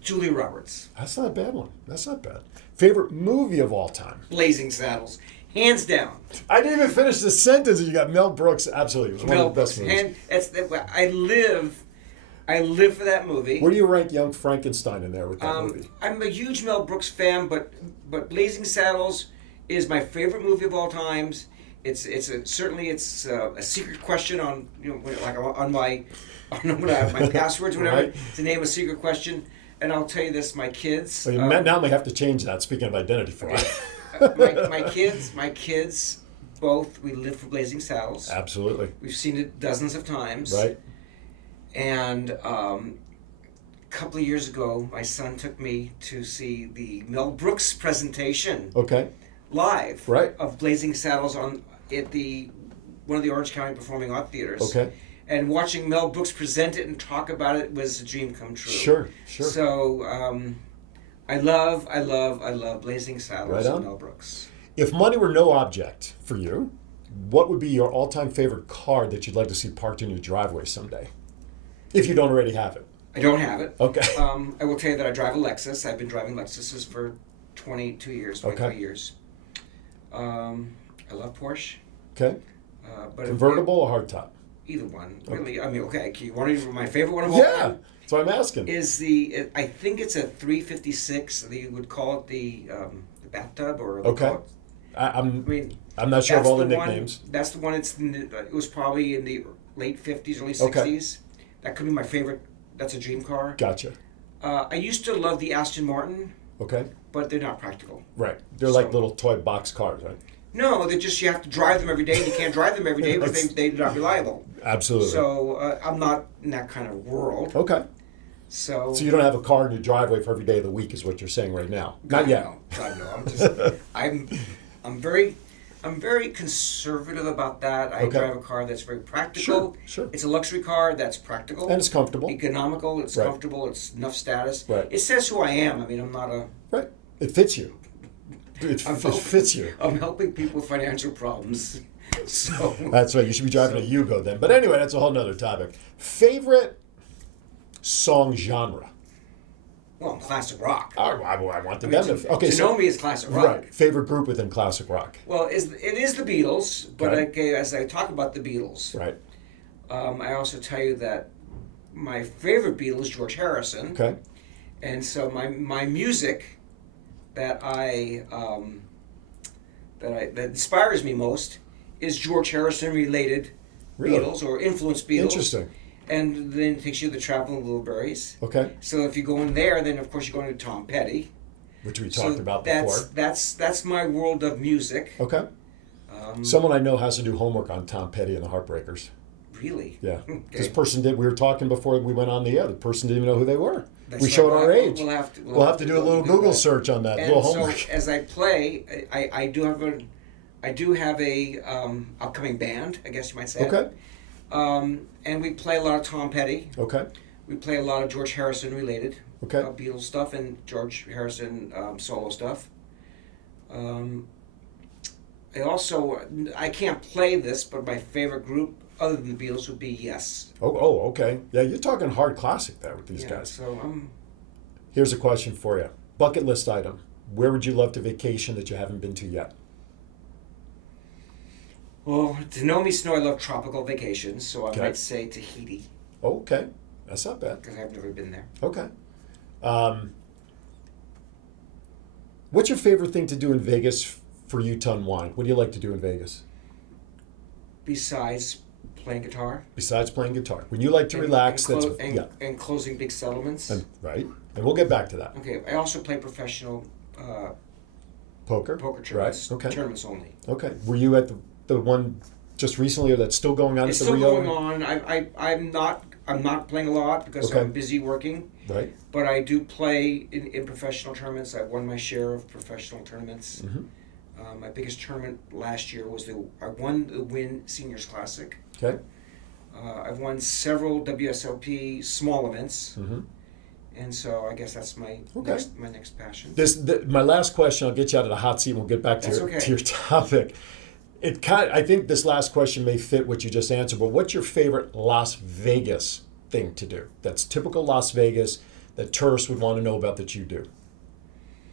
Julia Roberts. That's not a bad one. That's not bad. Favorite movie of all time. Blazing Saddles. Hands down. I didn't even finish the sentence, and you got Mel Brooks. Absolutely, it was one of the best movies. I live for that movie. Where do you rank Young Frankenstein in there with that movie? I'm a huge Mel Brooks fan, but Blazing Saddles is my favorite movie of all times. It's certainly a secret question on on my passwords, whatever. Right. To name a secret question, and I'll tell you this: my kids. Well, now they have to change that. Speaking of identity fraud. my kids, both, we live for Blazing Saddles. Absolutely. We've seen it dozens of times. Right. And a couple of years ago, my son took me to see the Mel Brooks presentation. Okay. Live. Right. Of Blazing Saddles at one of the Orange County Performing Arts Theaters. Okay. And watching Mel Brooks present it and talk about it was a dream come true. Sure. So, I love Blazing Saddles and Mel Brooks. If money were no object for you, what would be your all-time favorite car that you'd like to see parked in your driveway someday? If you don't already have it. I don't have it. Okay. I will tell you that I drive a Lexus. I've been driving Lexuses for 23 years. I love Porsche. Okay. But convertible or hardtop? Either one. Really. I mean, okay. You want to my favorite one of all time? Yeah. That's what I'm asking. I think it's a 356. You would call it the bathtub, or okay. I'm not sure of all the nicknames. That's the one. It was probably in the late 50s, early 60s. Okay. That could be my favorite That's a dream car. Gotcha. I used to love the Aston Martin, Okay. but they're not practical. Right. They're like little toy box cars, right? No, they're just, you have to drive them every day, and you can't drive them every day because they're not reliable. Absolutely. So I'm not in that kind of world. Okay. So you don't have a car in your driveway for every day of the week, is what you're saying right now? Not yet. God, no. I'm just, I'm very conservative about that. I drive a car that's very practical. Sure. It's a luxury car that's practical. And it's comfortable. Economical. It's comfortable. It's enough status. Right. It says who I am. I mean, I'm not a. Right. It fits you. It fits you. I'm helping people with financial problems. So that's right. You should be driving a Yugo then. But anyway, that's a whole nother topic. Favorite song genre? Well, classic rock. I want them to. Okay, to know me is classic rock. Right. Favorite group within classic rock? Well, it is the Beatles. But as I talk about the Beatles, right. I also tell you that my favorite Beatle is George Harrison. Okay. And so my music that that inspires me most is George Harrison related Beatles or influenced Beatles. Interesting. And then it takes you to the Traveling Wilburys. Okay. So if you go in there, then of course you're going to Tom Petty, which we talked about before. That's my world of music. Okay. Someone I know has to do homework on Tom Petty and the Heartbreakers. Really? Yeah. Okay. This person did. We were talking before we went on the air. The person didn't even know who they were. We showed our age. We'll have to do a little Google search on that. And little homework. So as I play, I do have a upcoming band, I guess you might say. Okay. And we play a lot of Tom Petty. Okay. We play a lot of George Harrison related. Okay. Beatles stuff and George Harrison solo stuff. I can't play this, but my favorite group other than the Beatles would be Yes. Oh, okay. Yeah, you're talking hard classic there with these guys. So here's a question for you. Bucket list item. Where would you love to vacation that you haven't been to yet? Well, to know me, Snow, I love tropical vacations, so I might say Tahiti. Oh, okay. That's not bad. Because I've never been there. Okay. What's your favorite thing to do in Vegas for you to unwind? What do you like to do in Vegas? Besides playing guitar. Besides playing guitar. When you like to relax, and closing big settlements. Right. And we'll get back to that. Okay. I also play professional poker tournaments. Right. Okay. Tournaments only. Okay. Were you at the one just recently, or that's still going on? It's at the still Rio? going on. I'm not playing a lot because I'm busy working. Right. But I do play in professional tournaments. I've won my share of professional tournaments. Mm-hmm. My biggest tournament last year was I won the Wynn Seniors Classic. Okay. I've won several WSOP small events. Mm-hmm. And so I guess that's my next passion. My last question, I'll get you out of the hot seat and we'll get back to your topic. I think this last question may fit what you just answered, but what's your favorite Las Vegas thing to do? That's typical Las Vegas that tourists would want to know about that you do.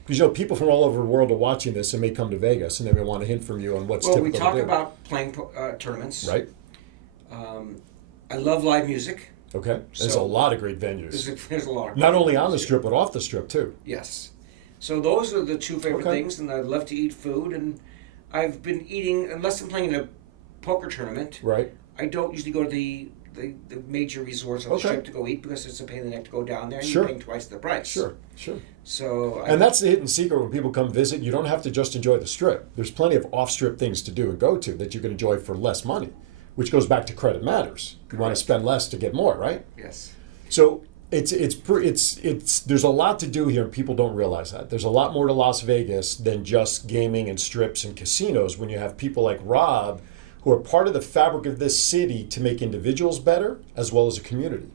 Because people from all over the world are watching this and may come to Vegas and they may want a hint from you on what's typical to do. Well, we talk about playing tournaments. Right. I love live music. Okay. There's a lot of great venues. There's a lot of not only on the strip, but off the strip too. Yes. So those are the two favorite things, and I love to eat food. And I've been eating, unless I'm playing in a poker tournament. Right. I don't usually go to the major resorts on the strip to go eat because it's a pain in the neck to go down there and you're paying twice the price. Sure. So and that's the hidden secret when people come visit. You don't have to just enjoy the strip. There's plenty of off-strip things to do and go to that you can enjoy for less money, which goes back to credit matters. You want to spend less to get more, right? Yes. So it's there's a lot to do here, and people don't realize that. There's a lot more to Las Vegas than just gaming and strips and casinos. When you have people like Rob, who are part of the fabric of this city to make individuals better as well as a community,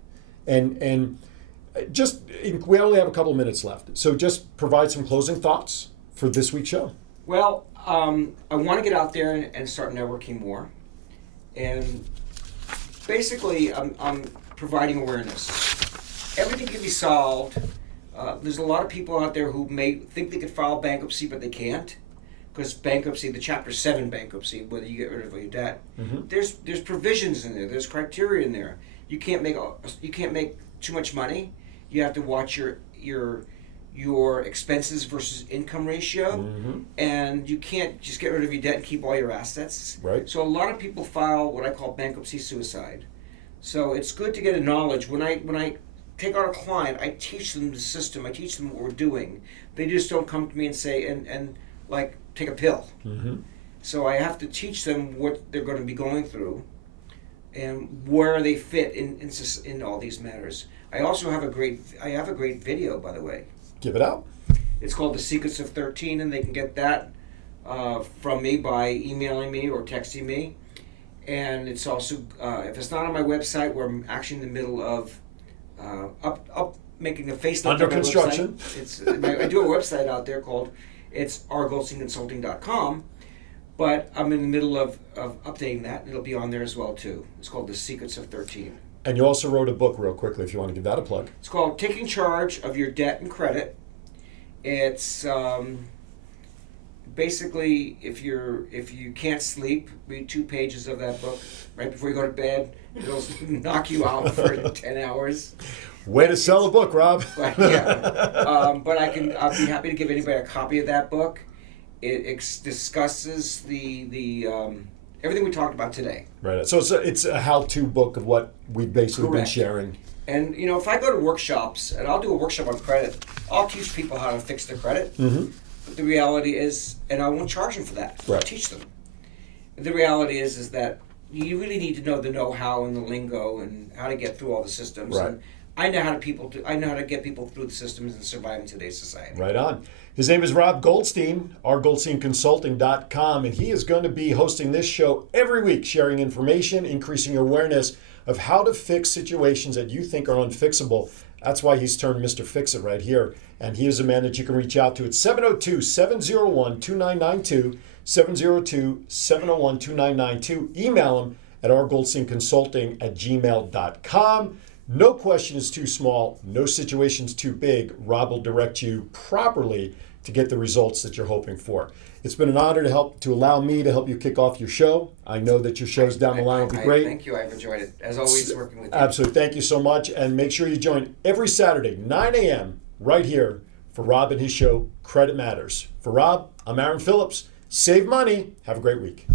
and just we only have a couple of minutes left, so just provide some closing thoughts for this week's show. Well, I want to get out there and start networking more, and basically I'm providing awareness. Everything can be solved. There's a lot of people out there who may think they could file bankruptcy, but they can't. Because bankruptcy, the Chapter 7 bankruptcy, whether you get rid of your debt, there's provisions in there. There's criteria in there. You can't make too much money. You have to watch your expenses versus income ratio, and you can't just get rid of your debt and keep all your assets. Right. So a lot of people file what I call bankruptcy suicide. So it's good to get a knowledge. When I take on a client, I teach them the system. I teach them what we're doing. They just don't come to me and say and like take a pill. Mm-hmm. So I have to teach them what they're going to be going through, and where they fit in all these matters. I also have a great video, by the way. Give it out. It's called The Secrets of 13, and they can get that from me by emailing me or texting me. And it's also, if it's not on my website, where I'm actually in the middle of making a facelift under on my construction. Website. I do a website out there called rgoldsteinconsulting.com, but I'm in the middle of updating that, and it'll be on there as well too. It's called The Secrets of 13. And you also wrote a book, real quickly, if you want to give that a plug. It's called Taking Charge of Your Debt and Credit. It's basically, if you can't sleep, read 2 pages of that book right before you go to bed. It'll knock you out for 10 hours. Way to sell a book, Rob. But yeah, but I'll be happy to give anybody a copy of that book. It discusses the everything we talked about today. Right. So it's a how-to book of what we've basically been sharing. And if I go to workshops, and I'll do a workshop on credit, I'll teach people how to fix their credit. Mm-hmm. But the reality is, and I won't charge them for that. Right. I'll teach them. The reality is that you really need to know the know-how and the lingo and how to get through all the systems. Right. And I know how to get people through the systems and survive in today's society. Right on. His name is Rob Goldstein, rgoldsteinconsulting.com, and he is going to be hosting this show every week, sharing information, increasing awareness of how to fix situations that you think are unfixable. That's why he's turned Mr. Fix-It right here. And he is a man that you can reach out to at 702-701-2992, 702-701-2992. Email him at rgoldsteinconsulting@gmail.com. No question is too small, no situation is too big. Rob will direct you properly to get the results that you're hoping for. It's been an honor to allow me to help you kick off your show. I know that your shows down the line will be great. Thank you. I've enjoyed it. As always, working with you. Absolutely. Thank you so much. And make sure you join every Saturday, 9 a.m., right here for Rob and his show, Credit Matters. For Rob, I'm Aaron Phillips. Save money. Have a great week.